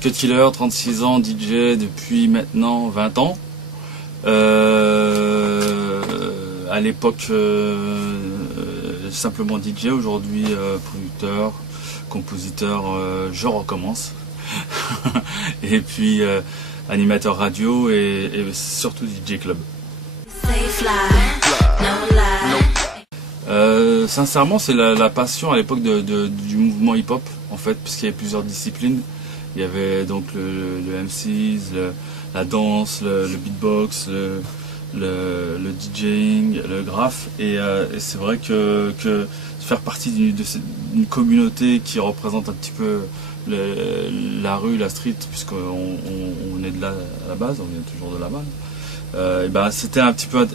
Cut Killer, 36 ans, DJ depuis maintenant 20 ans. À l'époque, simplement DJ, aujourd'hui producteur, compositeur, je recommence. Et puis animateur radio et surtout DJ club. Sincèrement, c'est la passion à l'époque du mouvement hip-hop, en fait, puisqu'il y avait plusieurs disciplines. Il y avait donc le MCs, la danse, le beatbox, le DJing, le graphe. Et c'est vrai que faire partie d'une communauté qui représente un petit peu la rue, la street, puisqu'on est de là à la base, on vient toujours de là-bas. Et ben, c'était un petit peu,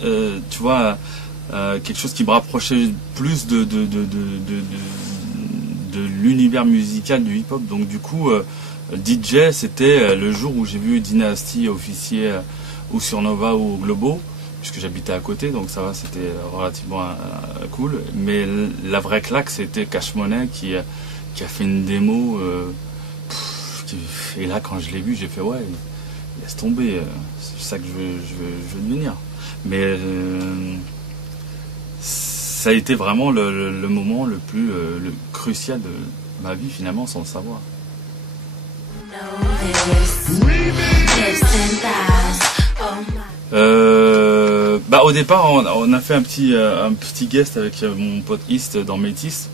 tu vois, quelque chose qui me rapprochait plus de l'univers musical du hip-hop. Donc du coup, DJ, c'était le jour où j'ai vu Dynasty officier ou sur Nova ou au Globo, puisque j'habitais à côté, donc ça va, c'était relativement cool. Mais la vraie claque, c'était Cash Money qui a fait une démo. Et là, quand je l'ai vu, j'ai fait ouais, laisse tomber, c'est ça que je veux devenir. Mais ça a été vraiment le moment le plus crucial de ma vie, finalement, sans le savoir. Au départ, on a fait un petit guest avec mon pote East dans Métis.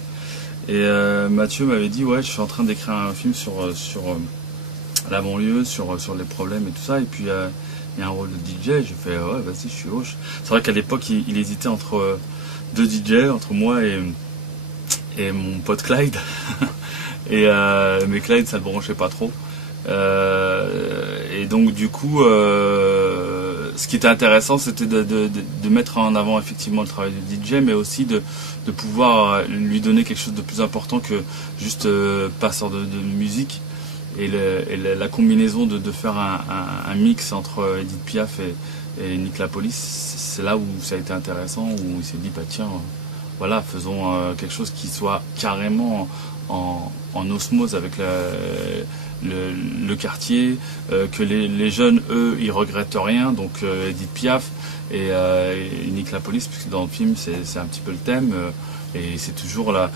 Et Mathieu m'avait dit ouais, je suis en train d'écrire un film sur la banlieue, sur les problèmes et tout ça. Et puis il y a un rôle de DJ. J'ai fait ouais, vas-y, je suis hoche. C'est vrai qu'à l'époque, il hésitait entre deux DJ, entre moi et mon pote Clyde. Mais Clyde, ça le branchait pas trop. Et donc du coup, ce qui était intéressant, c'était de mettre en avant effectivement le travail du DJ, mais aussi de pouvoir lui donner quelque chose de plus important que juste passeur de musique. Et la combinaison de faire un mix entre Edith Piaf et Nick La Police, c'est là où ça a été intéressant, où il s'est dit bah tiens, voilà, faisons quelque chose qui soit carrément en osmose avec le quartier, que les jeunes, eux, ils regrettent rien, donc Edith Piaf et Nick La Police, puisque dans le film c'est un petit peu le thème, et c'est toujours la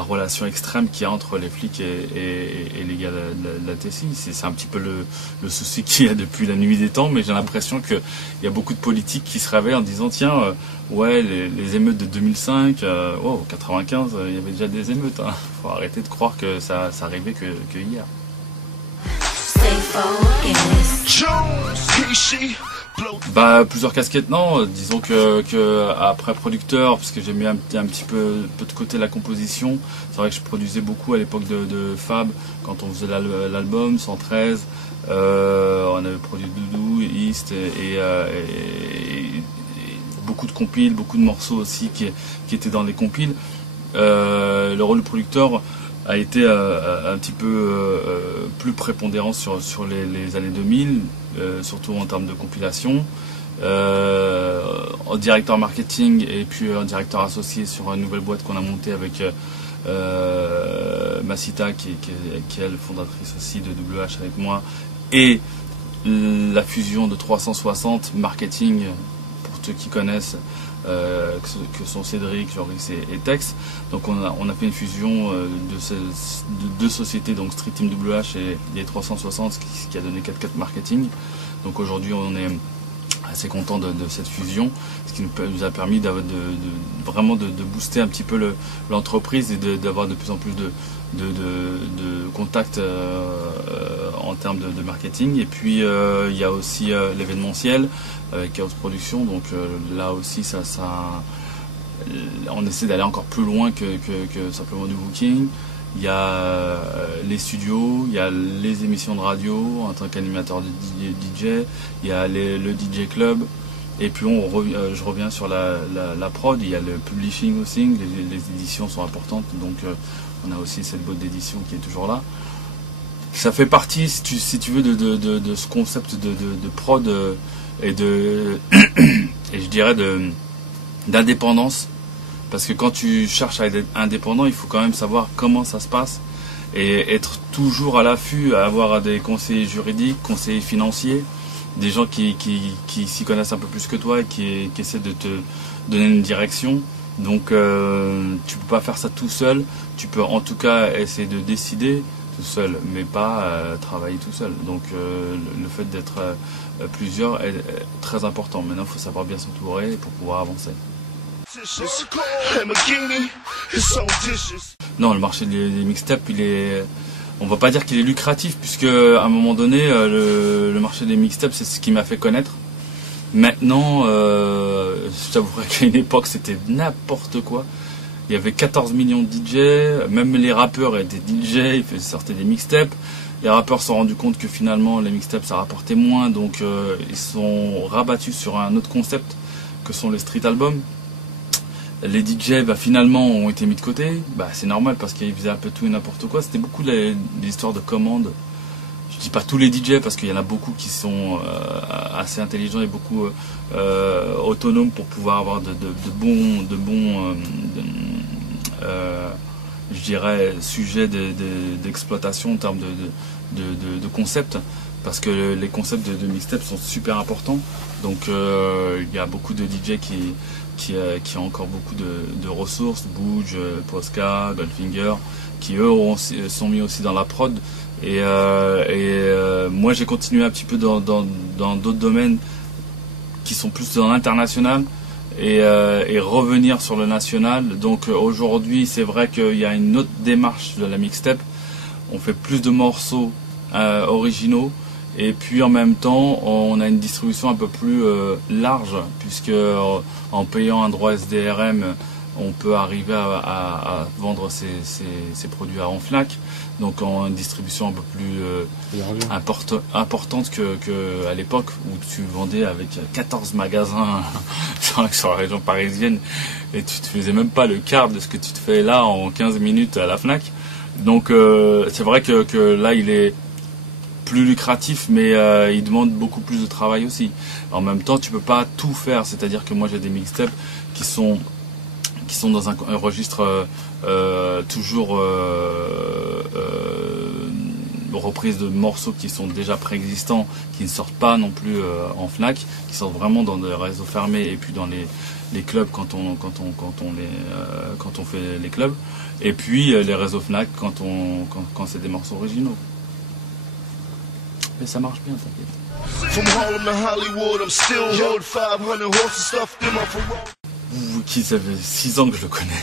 relation extrême qu'il y a entre les flics et les gars de la TCI. C'est un petit peu le souci qu'il y a depuis la nuit des temps, mais j'ai l'impression qu'il y a beaucoup de politiques qui se réveillent en disant tiens, ouais, les émeutes de 2005, 95, il y avait déjà des émeutes, hein. Faut arrêter de croire que ça arrivait que hier. Plusieurs casquettes, non. Disons que après producteur, parce que j'ai mis un petit peu de côté la composition. C'est vrai que je produisais beaucoup à l'époque de Fab, quand on faisait l'album 113. On avait produit Doudou, East et beaucoup de compiles, beaucoup de morceaux aussi qui étaient dans les compiles. Le rôle de producteur a été un petit peu plus prépondérant sur les années 2000, surtout en termes de compilation. En directeur marketing et puis en directeur associé sur une nouvelle boîte qu'on a montée avec Massita qui est la fondatrice aussi de WH avec moi, et la fusion de 360 marketing, pour ceux qui connaissent, que sont Cédric, Joris et Tex. Donc on a fait une fusion de deux sociétés, donc Street Team WH et les 360, ce qui a donné 4-4 Marketing. Donc aujourd'hui on est assez content de cette fusion, ce qui nous a permis vraiment de booster un petit peu l'entreprise et d'avoir de plus en plus de contacts en termes de marketing. Et puis il y a aussi l'événementiel avec Chaos Production, donc là aussi on essaie d'aller encore plus loin que simplement du booking. Il y a les studios, il y a les émissions de radio en tant qu'animateur de DJ, il y a le DJ club, et puis je reviens sur la prod, il y a le publishing aussi, les éditions sont importantes, donc on a aussi cette boîte d'édition qui est toujours là. Ça fait partie, si tu veux, de ce concept de prod et et je dirais d'indépendance. Parce que quand tu cherches à être indépendant, il faut quand même savoir comment ça se passe et être toujours à l'affût, avoir des conseillers juridiques, conseillers financiers, des gens qui s'y connaissent un peu plus que toi et qui essaient de te donner une direction. Donc tu peux pas faire ça tout seul, tu peux en tout cas essayer de décider tout seul, mais pas travailler tout seul. Donc le fait d'être plusieurs est très important. Maintenant, il faut savoir bien s'entourer pour pouvoir avancer. Non, le marché des mixtapes, on va pas dire qu'il est lucratif, puisque à un moment donné, le marché des mixtapes, c'est ce qui m'a fait connaître. Maintenant, je t'avouerais qu'à une époque, c'était n'importe quoi. Il y avait 14 millions de DJ, même les rappeurs étaient DJ, ils sortaient des mixtapes. Les rappeurs se sont rendus compte que finalement, les mixtapes, ça rapportait moins, donc ils se sont rabattus sur un autre concept que sont les street albums. Les DJ, finalement, ont été mis de côté. C'est normal parce qu'ils faisaient un peu tout et n'importe quoi. C'était beaucoup l'histoire de commandes. Je dis pas tous les DJ parce qu'il y en a beaucoup qui sont assez intelligents et beaucoup autonomes pour pouvoir avoir de bons je dirais, sujets d'exploitation en termes de concepts. Parce que les concepts de mixtape sont super importants. Donc il y a beaucoup de DJ qui ont encore beaucoup de ressources, Bouge, Posca, Goldfinger, qui eux sont mis aussi dans la prod. Et moi j'ai continué un petit peu dans d'autres domaines qui sont plus dans l'international et revenir sur le national. Donc aujourd'hui c'est vrai qu'il y a une autre démarche de la mixtape. On fait plus de morceaux originaux. Et puis en même temps, on a une distribution un peu plus large, puisque en payant un droit SDRM, on peut arriver à vendre ces produits en FNAC. Donc en une distribution un peu plus importante que à l'époque où tu vendais avec 14 magasins sur la région parisienne et tu te faisais même pas le quart de ce que tu te fais là en 15 minutes à la FNAC. Donc c'est vrai que là il est plus lucratif, mais il demande beaucoup plus de travail aussi. En même temps, tu peux pas tout faire, c'est-à-dire que moi j'ai des mixtapes qui sont dans un registre toujours reprise de morceaux qui sont déjà préexistants, qui ne sortent pas non plus en FNAC, qui sortent vraiment dans des réseaux fermés et puis dans les clubs quand on fait les clubs, et puis les réseaux FNAC quand c'est des morceaux originaux. Mais ça marche bien, t'inquiète. Wookie, ça fait 6 ans que je le connais.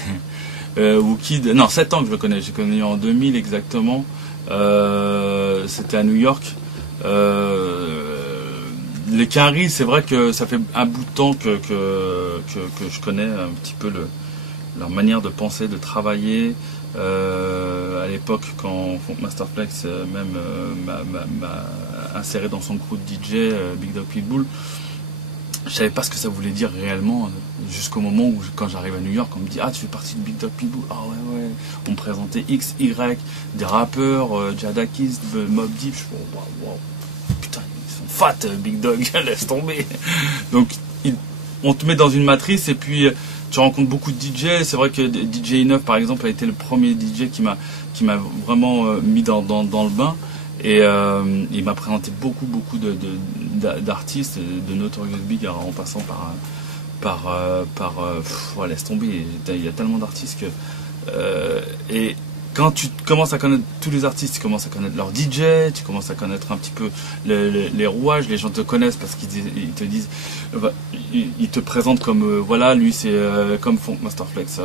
Wookie, non, 7 ans que je le connais. J'ai connu en 2000 exactement. C'était à New York. Les Caris, c'est vrai que ça fait un bout de temps que je connais un petit peu leur manière de penser, de travailler. À l'époque, quand Funk Masterflex même m'a inséré dans son crew de DJ, Big Dog Pitbull, je savais pas ce que ça voulait dire réellement, jusqu'au moment où, quand j'arrive à New York, on me dit « Ah, tu fais partie de Big Dog Pitbull ?» Ah ouais. On me présentait X, Y, des rappeurs, Jadakiss, Mobb Deep. Je fais « Wow, putain, ils sont fat, Big Dog, laisse tomber !» Donc, on te met dans une matrice et puis tu rencontres beaucoup de DJ. C'est vrai que DJ E9 par exemple a été le premier DJ qui m'a vraiment mis dans le bain, et il m'a présenté beaucoup d'artistes, de Notorious Big en passant par laisse tomber, il y a tellement d'artistes que et quand tu commences à connaître tous les artistes, tu commences à connaître leurs DJ, tu commences à connaître un petit peu les rouages, les gens te connaissent parce qu'ils te disent, ils te présentent comme voilà, lui c'est comme Funk Masterflex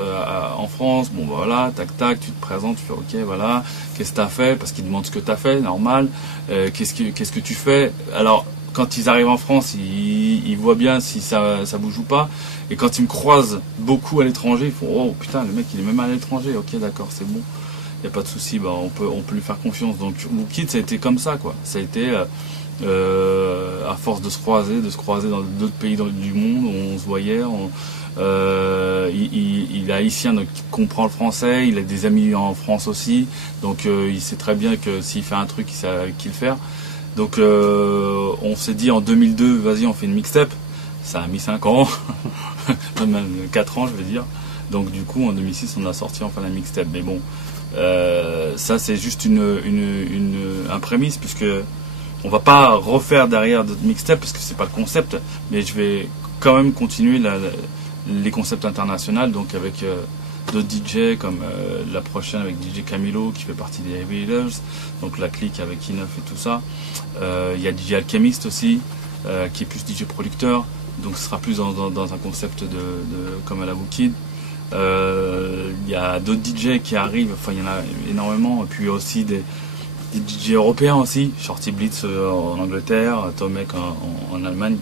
en France, bon voilà, tac, tu te présentes, tu fais ok, voilà, qu'est-ce que t'as fait, parce qu'ils demandent ce que t'as fait, normal, qu'est-ce que tu fais. Alors quand ils arrivent en France, ils voient bien si ça bouge ou pas, et quand ils me croisent beaucoup à l'étranger, ils font oh putain, le mec il est même à l'étranger, ok d'accord, c'est bon. Il n'y a pas de souci, on peut lui faire confiance. Donc Wookie, ça a été comme ça, quoi. Ça a été à force de se croiser dans d'autres pays du monde, on se voyait. Il est haïtien, donc il comprend le français, il a des amis en France aussi, donc il sait très bien que s'il fait un truc, il sait avec qui le faire. Donc on s'est dit en 2002, vas-y, on fait une mixtape. Ça a mis 5 ans, même 4 ans, je veux dire. Donc du coup, en 2006, on a sorti enfin la mixtape. Mais bon, Ça c'est juste un prémisse, puisque on va pas refaire derrière d'autres mixtapes parce que c'est pas le concept, mais je vais quand même continuer les concepts internationaux, donc avec d'autres DJ comme la prochaine avec DJ Camilo qui fait partie des Heavy Hitters, donc la clique avec E9 et tout ça. Il y a DJ Alchemist aussi qui est plus DJ producteur, donc ce sera plus dans un concept comme à la Wookid. Il y a d'autres DJ qui arrivent, enfin il y en a énormément, et puis aussi des DJ européens aussi, Shorty Blitz en Angleterre, Tomek en Allemagne.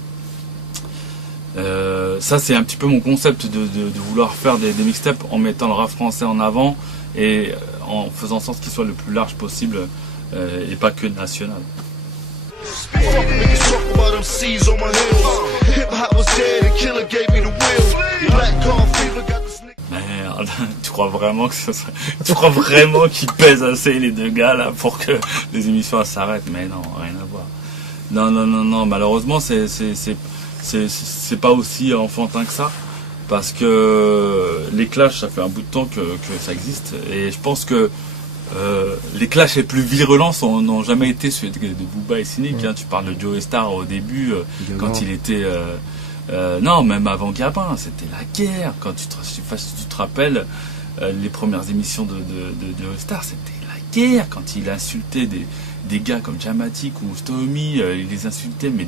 Ça c'est un petit peu mon concept de vouloir faire des mixtapes en mettant le rap français en avant et en faisant en sorte qu'il soit le plus large possible et pas que national. Merde, tu crois vraiment qu'ils pèsent assez les deux gars là pour que les émissions s'arrêtent? Mais non, rien à voir. Non, malheureusement c'est pas aussi enfantin que ça, parce que les clashs, ça fait un bout de temps que ça existe, et je pense que les clashs les plus virulents n'ont jamais été ceux de Booba et Cynic. Ouais. Hein. Tu parles de Joe Star au début, quand il était... non, même avant Gabin, c'était la guerre. Quand tu te rappelles, les premières émissions de Joe Star, c'était la guerre. Quand il insultait des gars comme Jamatic ou Stomy, il les insultait, mais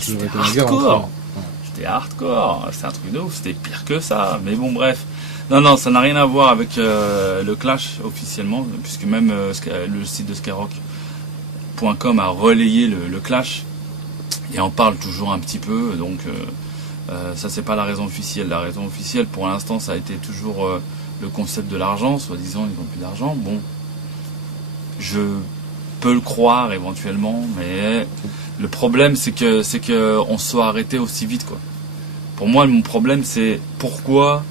c'était hardcore. C'était hardcore, c'est un truc de ouf, c'était pire que ça. Mais bon, bref. Non, ça n'a rien à voir avec le clash officiellement, puisque même le site de Skyrock.com a relayé le clash et en parle toujours un petit peu. Donc ça, c'est pas la raison officielle. La raison officielle, pour l'instant, ça a été toujours le concept de l'argent. Soi-disant, ils n'ont plus d'argent. Bon, je peux le croire éventuellement, mais le problème c'est que on se soit arrêté aussi vite, quoi. Pour moi, mon problème c'est pourquoi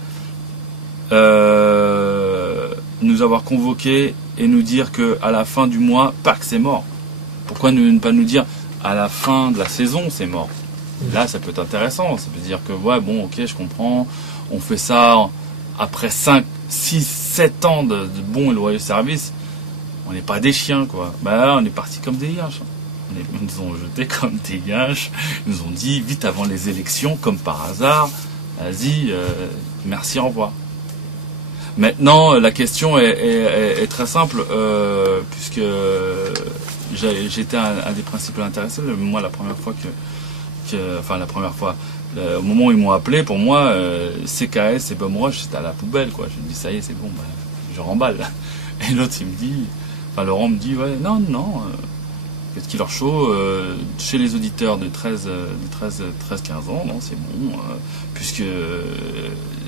nous avoir convoqués et nous dire que à la fin du mois, pas que c'est mort. Pourquoi ne pas nous dire à la fin de la saison c'est mort? Là, ça peut être intéressant. Ça veut dire que ouais, bon, ok, je comprends. On fait ça après 5, 6, 7 ans de bons et loyaux services. On n'est pas des chiens, quoi. Bah là, on est parti comme des yinches. Ils nous ont jetés comme des yinches. Ils nous ont dit, vite avant les élections, comme par hasard, vas-y, merci, au revoir. Maintenant, la question est très simple, puisque j'étais un des principaux intéressés. Moi, la première fois au moment où ils m'ont appelé, pour moi, CKS et Bum Rush, c'était à la poubelle, quoi. Je me dis, ça y est, c'est bon, bah, je remballe. Et l'autre, Laurent me dit, ouais, non, qu'est-ce qu'il leur show chez les auditeurs de 13-15 ans, non, c'est bon, puisque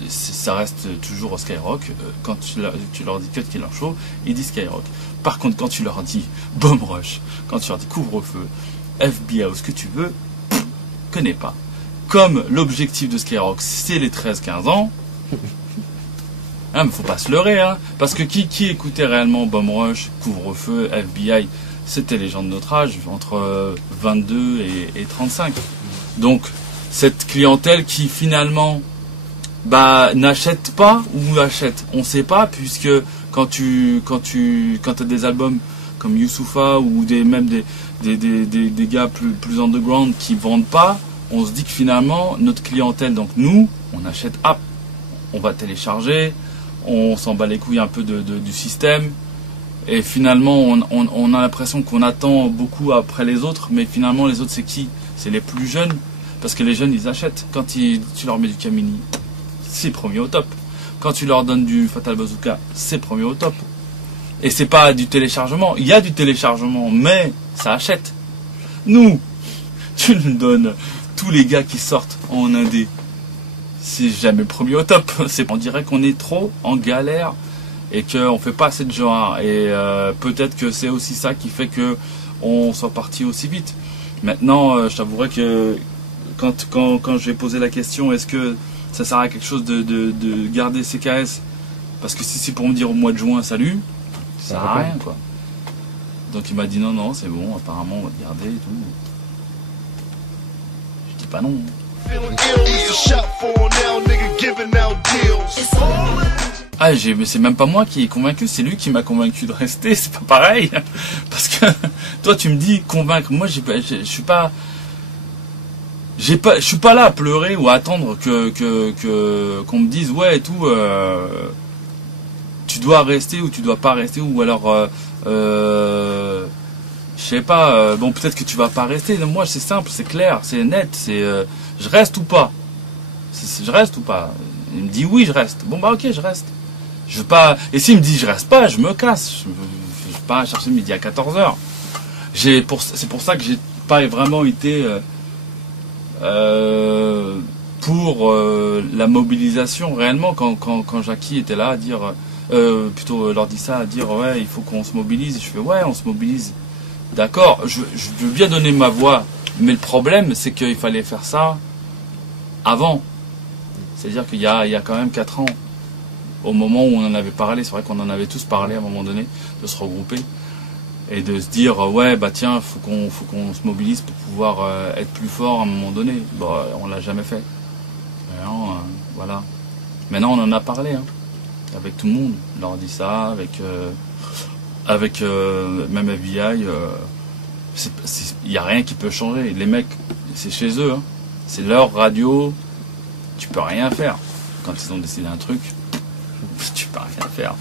ça reste toujours au Skyrock. Quand tu leur dis Cut Killer Show, ils disent Skyrock. Par contre, quand tu leur dis Bomb Rush, quand tu leur dis Couvre-feu, FBI ou ce que tu veux, connais pas. Comme l'objectif de Skyrock, c'est les 13-15 ans, hein, mais faut pas se leurrer, hein, parce que qui écoutait réellement Bomb Rush, Couvre-feu, FBI, c'était les gens de notre âge, entre 22 et 35. Donc, cette clientèle qui finalement n'achète pas ou achète, on sait pas, puisque quand t'as des albums comme Youssoupha ou même des gars plus underground qui vendent pas, on se dit que finalement notre clientèle, donc nous, on achète, on va télécharger, on s'en bat les couilles un peu du système, et finalement on a l'impression qu'on attend beaucoup après les autres, mais finalement les autres c'est qui? C'est les plus jeunes, parce que les jeunes ils achètent. Quand tu leur mets du Kamini, c'est premier au top. Quand tu leur donnes du Fatal Bazooka, c'est premier au top. Et c'est pas du téléchargement, il y a du téléchargement, mais ça achète. Nous, tu nous donnes tous les gars qui sortent en indé, c'est jamais premier au top. On dirait qu'on est trop en galère et qu'on fait pas assez de genre. Et peut-être que c'est aussi ça qui fait que on soit parti aussi vite. Maintenant, je t'avouerai que quand j'ai posé la question, est-ce que ça sert à quelque chose de garder CKS? Parce que si c'est pour me dire au mois de juin, salut, ça sert à rien, quoi. Donc il m'a dit non, c'est bon, apparemment on va te garder et tout. Je dis pas non. Ah, mais c'est même pas moi qui ai convaincu, c'est lui qui m'a convaincu de rester, c'est pas pareil. Parce que toi tu me dis convaincre, moi je suis pas là à pleurer ou à attendre qu'on me dise ouais et tout tu dois rester ou tu dois pas rester, ou alors je sais pas, bon peut-être que tu vas pas rester. Moi c'est simple, c'est clair, c'est net, c'est je reste ou pas. Je reste ou pas. Il me dit oui je reste. Bon bah ok je reste. Je veux pas. Et s'il me dit je reste pas, je me casse. Je vais pas chercher le midi à 14h. C'est pour ça que j'ai pas vraiment été pour la mobilisation réellement quand Jackie était là à dire plutôt leur dit ça, à dire ouais il faut qu'on se mobilise. Je fais ouais on se mobilise. D'accord, je veux bien donner ma voix, mais le problème c'est qu'il fallait faire ça avant. C'est-à-dire qu'il y a quand même 4 ans. Au moment où on en avait parlé, c'est vrai qu'on en avait tous parlé à un moment donné, de se regrouper et de se dire ouais bah tiens faut qu'on se mobilise pour pouvoir être plus fort à un moment donné. Bon, on l'a jamais fait. Non, voilà. Maintenant on en a parlé hein, avec tout le monde. On leur dit ça avec même FBI. Il n'y a rien qui peut changer. Les mecs c'est chez eux. Hein. C'est leur radio. Tu peux rien faire. Quand ils ont décidé un truc. Tu peux rien faire.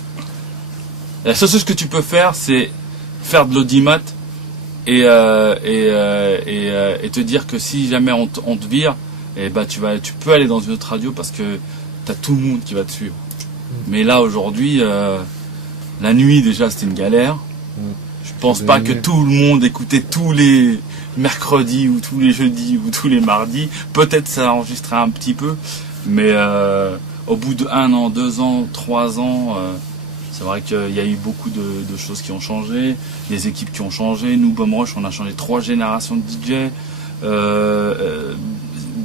La seule chose que tu peux faire, c'est faire de l'audimat et te dire que si jamais on te vire, et ben tu peux aller dans une autre radio parce que tu as tout le monde qui va te suivre. Mais là aujourd'hui, la nuit déjà c'était une galère. Je pense pas que tout le monde écoutait tous les mercredis ou tous les jeudis ou tous les mardis. Peut-être ça enregistrait un petit peu, mais au bout de 1 an, 2 ans, 3 ans, c'est vrai qu'il y a eu beaucoup de choses qui ont changé, des équipes qui ont changé. Nous, Bomb Rush, on a changé 3 générations de DJ.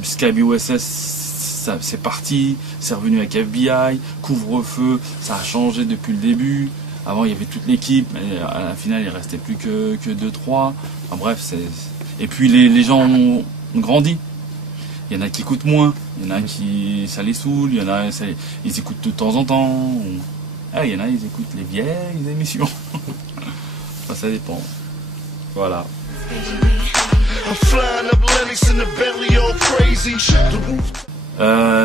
Skyby OSS, c'est parti, c'est revenu avec FBI, couvre-feu, ça a changé depuis le début. Avant, il y avait toute l'équipe, mais à la finale, il ne restait plus que 2-3. Enfin, bref, et puis les gens ont grandi. Il y en a qui écoutent moins, il y en a qui ça les saoule, il y en a ils écoutent de temps en temps. Il y en a ils écoutent les vieilles émissions. Enfin, ça dépend. Voilà.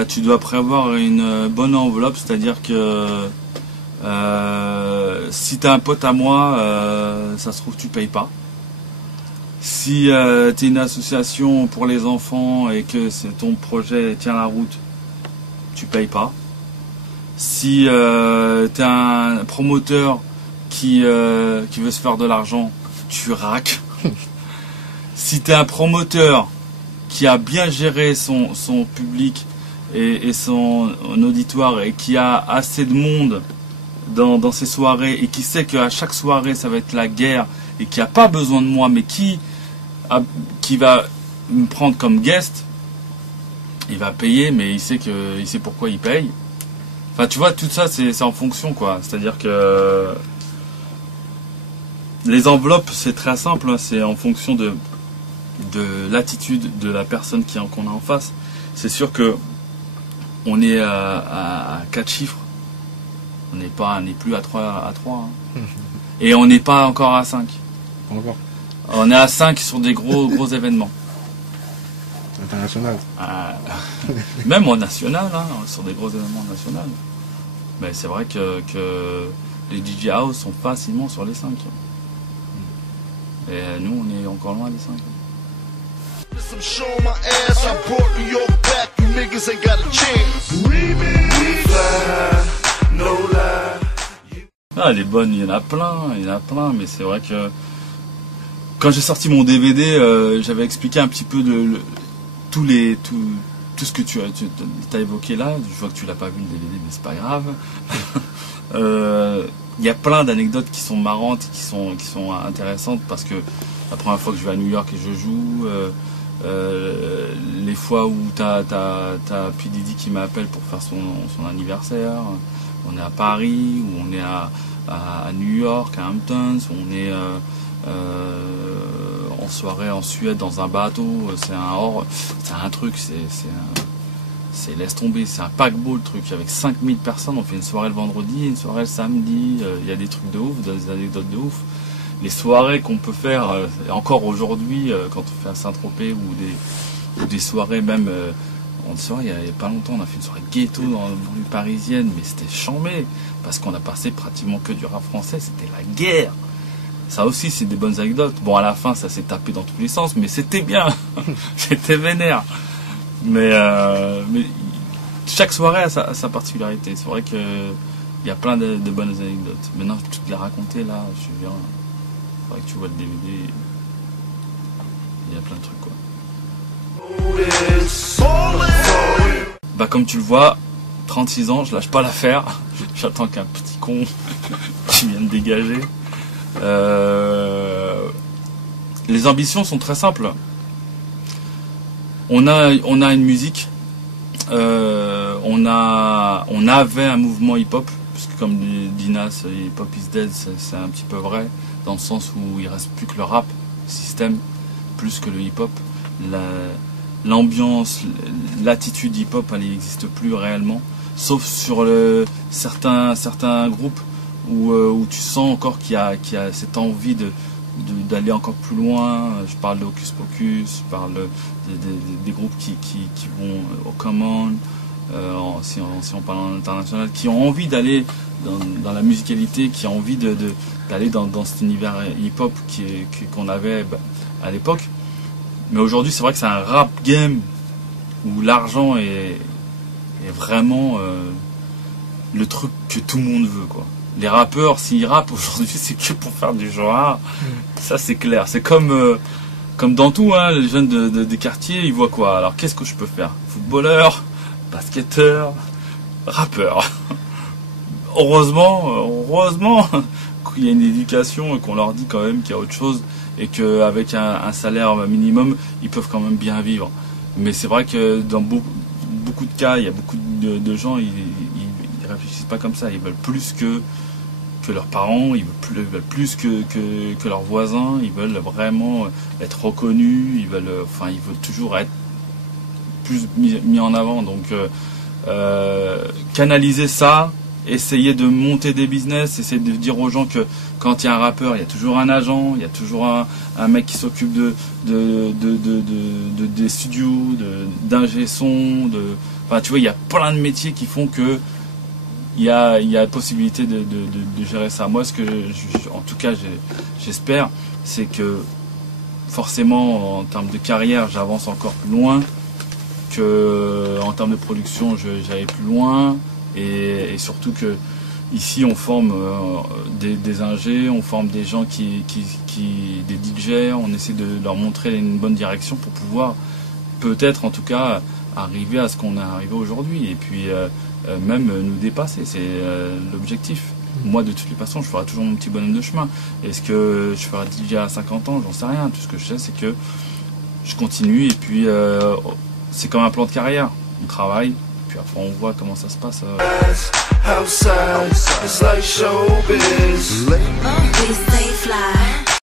Tu dois prévoir une bonne enveloppe, c'est-à-dire que si tu as un pote à moi, ça se trouve tu payes pas. Si tu es une association pour les enfants et que ton projet tient la route, tu payes pas. Si tu es un promoteur qui veut se faire de l'argent, tu raques. Si tu es un promoteur qui a bien géré son public et son auditoire et qui a assez de monde dans ses soirées et qui sait qu'à chaque soirée ça va être la guerre et qui n'a pas besoin de moi mais qui va me prendre comme guest, il va payer, mais il sait pourquoi il paye. Enfin tu vois, tout ça c'est en fonction quoi. C'est-à-dire que les enveloppes c'est très simple, hein, c'est en fonction de l'attitude de la personne qu'on a en face. C'est sûr que on est à 4 chiffres. On n'est plus à 3 hein. Et on n'est pas encore à 5. Encore. On est à 5 sur des gros événements. International. Même en national, hein, sur des gros événements nationaux. Mais c'est vrai que les DJ House sont facilement sur les 5. Et nous, on est encore loin des 5. Ah, les bonnes, il y en a plein, mais c'est vrai que quand j'ai sorti mon DVD, j'avais expliqué un petit peu tout ce que tu as évoqué là. Je vois que tu l'as pas vu le DVD, mais c'est pas grave. Il y a plein d'anecdotes qui sont marrantes, qui sont intéressantes parce que la première fois que je vais à New York et je joue, les fois où t'as P. Diddy qui m'appelle pour faire son anniversaire, on est à Paris, ou on est à New York, à Hamptons, on est en soirée en Suède dans un bateau, c'est un truc, c'est laisse tomber, c'est un paquebot le truc, avec 5000 personnes, on fait une soirée le vendredi, une soirée le samedi, il y a des trucs de ouf, des anecdotes de ouf. Les soirées qu'on peut faire, encore aujourd'hui, quand on fait à Saint-Tropez, ou des soirées même, il y a pas longtemps, on a fait une soirée ghetto dans la banlieue parisienne, mais c'était chambé, parce qu'on a passé pratiquement que du rap français, c'était la guerre. Ça aussi, c'est des bonnes anecdotes. Bon, à la fin, ça s'est tapé dans tous les sens, mais c'était bien. J'étais vénère. Mais chaque soirée a sa particularité. C'est vrai qu'il y a plein de bonnes anecdotes. Maintenant, je vais te les raconter, là, je viens. Il faudrait que tu vois le DVD. Il y a plein de trucs, quoi. Bah, comme tu le vois, 36 ans, je lâche pas l'affaire. J'attends qu'un petit con qui vienne dégager. Les ambitions sont très simples. On a une musique, on avait un mouvement hip-hop, puisque comme dit Nas, hip-hop is dead, c'est un petit peu vrai, dans le sens où il reste plus que le rap système, plus que le hip-hop. L'ambiance, l'attitude hip-hop, elle n'existe plus réellement, sauf sur certains groupes où tu sens encore qu'il y a cette envie d'aller encore plus loin. Je parle de Hocus Pocus, je parle des groupes qui vont au Common, si on parle en international, qui ont envie d'aller dans la musicalité, qui ont envie d'aller dans cet univers hip-hop qu'on avait à l'époque. Mais aujourd'hui, c'est vrai que c'est un rap game où l'argent est vraiment le truc que tout le monde veut, quoi. Les rappeurs, s'ils rappent aujourd'hui, c'est que pour faire du genre. Ça, c'est clair. C'est comme dans tout, hein, les jeunes des quartiers, ils voient quoi? Alors, qu'est-ce que je peux faire? Footballeur, basketteur, rappeur. Heureusement qu'il y a une éducation et qu'on leur dit quand même qu'il y a autre chose et qu'avec un salaire minimum, ils peuvent quand même bien vivre. Mais c'est vrai que dans beaucoup de cas, il y a beaucoup de gens, ils réfléchissent pas comme ça. Ils veulent plus que leurs parents, ils veulent plus que leurs voisins, ils veulent vraiment être reconnus, ils veulent toujours être plus mis en avant. Donc canaliser ça, essayer de monter des business, essayer de dire aux gens que quand il y a un rappeur, il y a toujours un agent, il y a toujours un mec qui s'occupe des studios, d'ingé son, tu vois, il y a plein de métiers qui font que il y a possibilité de gérer ça. Moi, ce que en tout cas j'espère, c'est que forcément en termes de carrière, j'avance encore plus loin, que en termes de production, j'aille plus loin, et surtout que ici on forme des ingés, on forme des gens des DJ, on essaie de leur montrer une bonne direction pour pouvoir peut-être en tout cas arriver à ce qu'on est arrivé aujourd'hui, et puis même nous dépasser, c'est l'objectif. Moi, de toutes les façons, je ferai toujours mon petit bonhomme de chemin. Est-ce que je ferai DJ à 50 ans? J'en sais rien. Tout ce que je sais, c'est que je continue, et puis c'est comme un plan de carrière. On travaille, puis après on voit comment ça se passe. Outside, it's like showbiz.